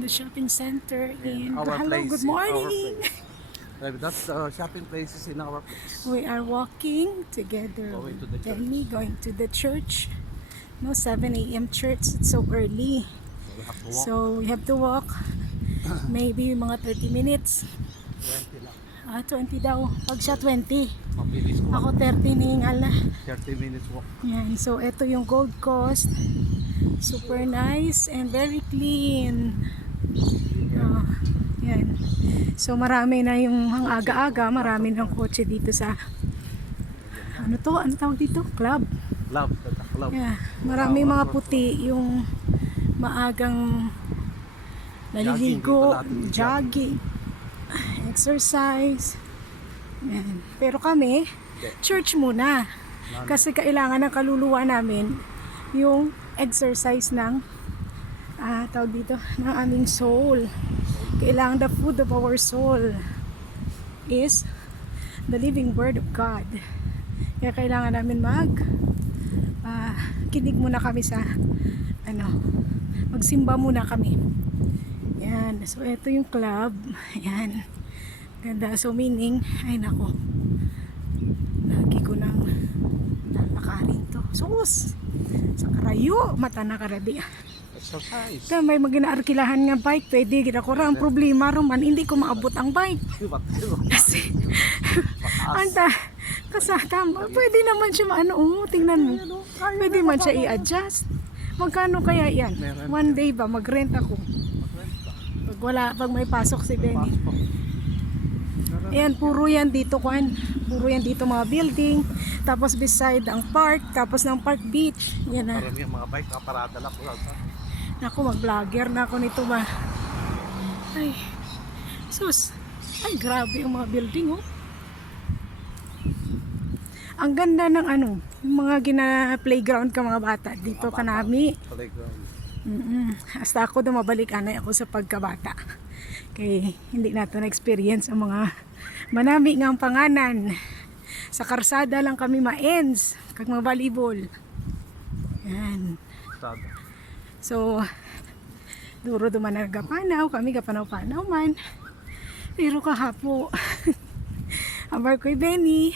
the shopping center in Our hello, place, good morning. That's the shopping places in our place. We are walking together Going to with the church. Jenny, going to the church. No, 7 a.m. church. It's so early. So we have to walk So we have to walk maybe mga 30 minutes. 20 lang. 20 daw. Pag siya 20. Mabilis ko. Ako 30 nihingal na. 30 minutes walk. Yan. So ito yung Gold Coast. Super nice and very clean. Yan. So marami na yung ang aga-aga, marami ng kotse dito sa ano to? Ano tawag dito? Club. Club. Club. Yeah. Marami mga puti yung maagang naliligo, jogging, exercise. Yan. Pero kami, church muna. Kasi kailangan ng kaluluwa namin yung exercise ng tawag dito, ng aming soul. Kailangan the food of our soul is the living word of God. Kaya kailangan namin kinig muna kami sa magsimba muna kami. Yan. So ito yung club. Yan. Ganda. So meaning, ay nako. Lagi ko nang lalakarin to. Sus! Sa karayo, mata na karadi. Exercise. Kaya may maginaarkilahan nga bike, pwede gina ko ra. Ang problema roman, hindi ko maabot ang bike. Kasi, anta, kasatama, pwede naman siya tingnan mo. Pwede man siya i-adjust. Magkano kaya yan? One day ba, mag-rent ako. Pag may pasok si Benny. Ayan, puro yan dito, Kwan. Puro yan dito mga building. Tapos beside ang park, tapos ng park beach. Yan na. Parang yung mga bike, kaparada lang. Ako, mag-vlogger na ako nito ba. Ay, sus. Ay, grabe ang mga building, oh. Ang ganda ng yung mga playground ka mga bata. Dito kanami. Playground. Hasta ako mabalik anay ako sa pagkabata. Kaya hindi nato na-experience ang mga manami nga ang panganan. Sa karsada lang kami ma-ends. Kag mga volleyball. Yan. So, duro duman nagapanaw, kami gapanaw-panaw man. Pero kahapo, amar ko'y Benny,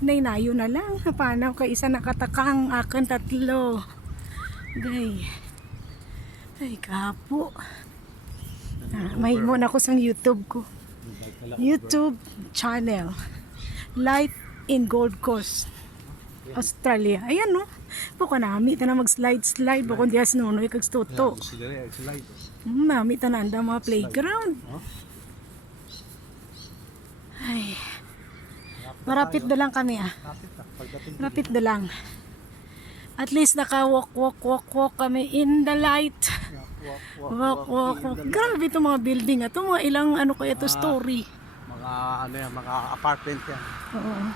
nainayo na lang, napanaw ka isa nakatakang akin tatlo. Ay, kahapo. Mahingon ako sa YouTube ko. YouTube channel. Light in Gold Coast, Australia. Ayan, no? Buka nami ta na mag-slide bukod diya sinunoy kag stuto. Nami ta na anda mga playground. Ay. Marapit na lang kami Marapit na lang. At least walk kami in the light. Walk. Grabe itong mga building ito. Mga ilang kaya ito story. Mga apartment yan. Oo.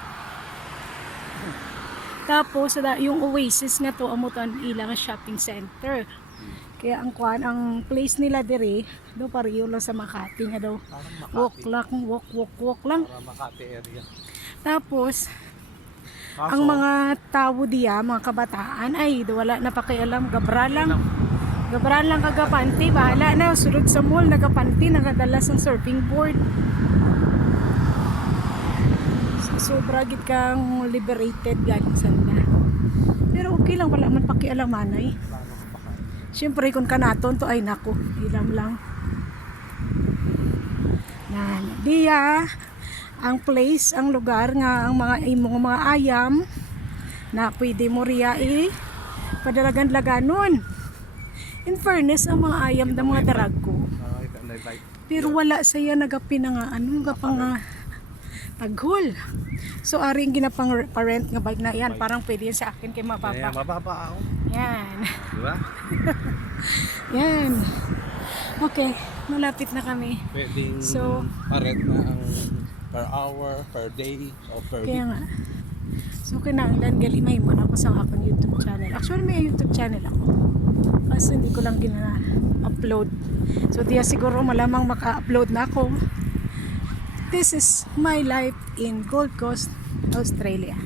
Tapos yung Oasis nga to amutan ilang shopping center. Kaya ang place nila dire do pareho lang sa Makati nga daw. Walk lang. Para Makati area. Tapos ang mga tao diya, mga kabataan ay wala na pakialam, gabra lang kagapanti, bahala na sulod sa mall nagapanti, nagadala ng surfing board. Sobra gid kang liberated galing sanda. Pero okay lang, wala man pakialaman ay. Siyempre kung kanaton to ay nako, ilam lang. Nan, diya ang place, ang lugar nga ang mga imong mga ayam na pwede mo riya padalagan-laganon. In fairness, ang mga ayam da mga darag ko. Pero wala saya nagapi na nga taghol. So aring ginapang-parent nga bike na yan, parang pwede yan sa akin kay mababa. Mababa ako. Yan. Diba? Yan. Okay, malapit na kami. Pwedeng So, parent na ang per hour, per day, o per kaya week. nga. So kinahanglan galimay mo na ako sa akong YouTube channel. Actually may YouTube channel ako. Kasi hindi ko lang gina-upload. So diya siguro malamang maka-upload na ako. This is my life in Gold Coast, Australia.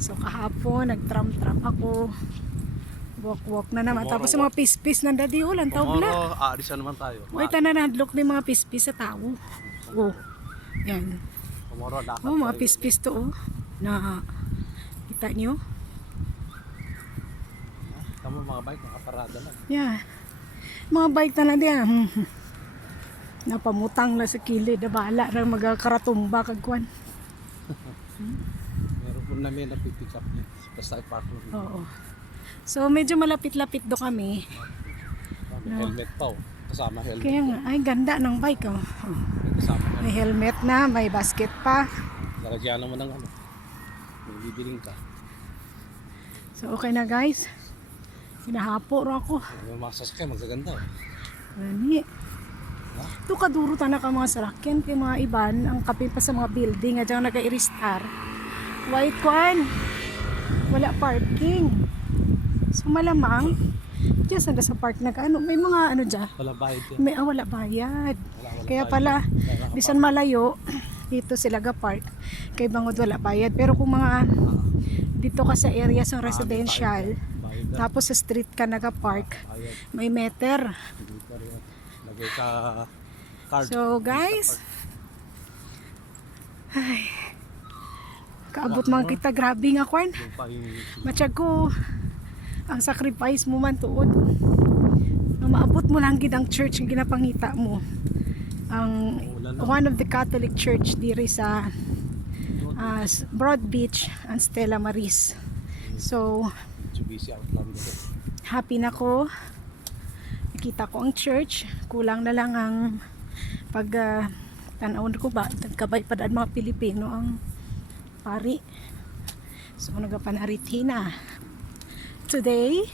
So kahapon nag-tram ako. Walk na naman. Tomorrow, Tapos yung mga pispis na dadi ulan tao bla. Tomorrow, aalis na naman tayo. Uy, tanan na hadlok ni mga pispis sa tao. Oh. Yan. Tomorrow, lakad Oh, mga tayo. pispis to oh. Na kita nyo? Tama mga bike, nakaparada lang. Yeah. Mga bike na lang diyan. Napamutang na sa kilid. Bala na magkaratumba kagkuan. Meron po namin napipick up niya. Basta i-park mo. Oo. So medyo malapit-lapit do kami. May helmet pa oh. Kasama helmet. Kaya nga, ay ganda ng bike oh. Oh. May kasama helmet. May helmet na, may basket pa. Nakadyan naman ng ano. May bibiling ka. So okay na guys. Hinahapo ro ako. Yung mga sasakyan, magaganda oh. Gani. Ito kaduro ta na ka mga salakyan kay mga iban ang kape pa sa mga building at yung nag-i-restar. White kuan. Wala parking. So malamang diyan sa park na ano, may mga ano diyan. Wala bayad yan. May wala bayad. Wala Kaya bayad. pala Wala bisan malayo dito sila ga park kay bangod wala bayad. Pero kung mga dito ka sa area sa residential bayad na. tapos sa street ka naga-park, Bayad. may meter. Hindi pa rin. Lagay ka card. So guys, ay, kaabot man kita, grabe nga kwan. Yung pa yung Matsyag ko, ang sacrifice mo man tuod. Na maabot mo lang gid ang church ang ginapangita mo. Ang one of the Catholic church diri sa Broad Beach and Stella Maris. So, Mitsubishi Outlander. happy na ko. Nakita ko ang church. Kulang na lang ang pag tanawon ko ba kabay pa daan mga Pilipino ang pari. So nagapanariti na. Today,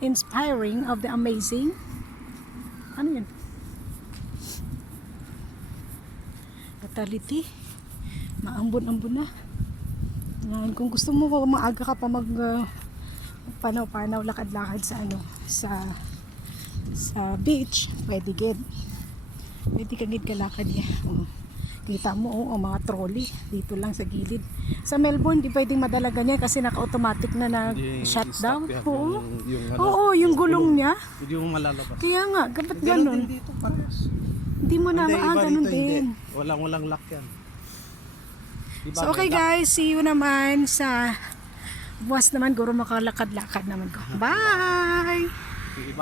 inspiring of the amazing. Ano yun? Fatality. Maambon-ambon na. Ngayon, kung gusto mo maaga ka pa mag panaw-panaw lakad-lakad sa ano sa beach, pwede gid. Pwede ka gid kalakad niya. Oh. Kita mo ang mga trolley dito lang sa gilid. Sa Melbourne, di pwedeng madala ganyan kasi naka-automatic na nag-shutdown. Oo. Oo, yung gulong niya. Hindi mo malalabas. Kaya nga, dapat Ganun ganun. din dito, parehas. Hindi mo na Hindi, iba ganun rito, hindi. din. Walang lock yan. Diba, So okay may lock? guys, see you naman sa buwas naman, guro makalakad-lakad naman ko. Bye! Yung iba